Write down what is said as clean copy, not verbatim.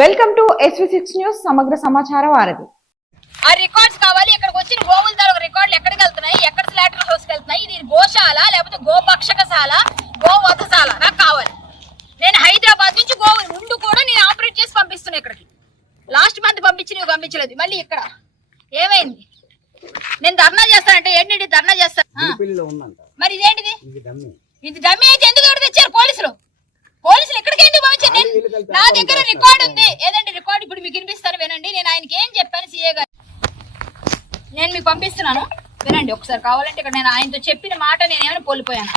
Welcome to SV6 news సమగ్ర సమాచార వారధి. ఆ రికార్డ్స్ కావాలి. ఇక్కడికి వచ్చిన గోవుల తాలూకు రికార్డులు ఎక్కడికి వెళ్తున్నాయి, ఎక్కడ స్లాటర్ హౌస్కి వెళ్తున్నాయి, ఇది గోశాల లేకపోతే గోపక్షకశాల, గోవధశాల నాకు కావాలి. నేను హైదరాబాద్ నుంచి గోవులు ముందు కూడా నేను ఆపరేట్ చేసి పంపిస్తున్నా ఇక్కడికి. లాస్ట్ మంత్ నువ్వు పంపించలేదు. మళ్ళీ ఇక్కడ ఏమైంది? నేను ధర్నా చేస్తానంటే ఏంటి ధర్నా చేస్తాను? మరి ఇదేంటిది? ఇది డమ్మీ అయితే ఎందుకు ఎవరు తెచ్చారు? పోలీసులు ఎక్కడికి ఎందుకు పంపించారు? నా దగ్గర రికార్డు ఉంది. ఏదండి రికార్డు? ఇప్పుడు మీకు వినిపిస్తాను, వినండి. నేను ఆయనకి ఏం చెప్పాను సీఏ గారు, నేను మీకు పంపిస్తున్నాను వినండి ఒకసారి. కావాలంటే ఇక్కడ నేను ఆయనతో చెప్పిన మాట నేనేమైనా కోల్పోయాను.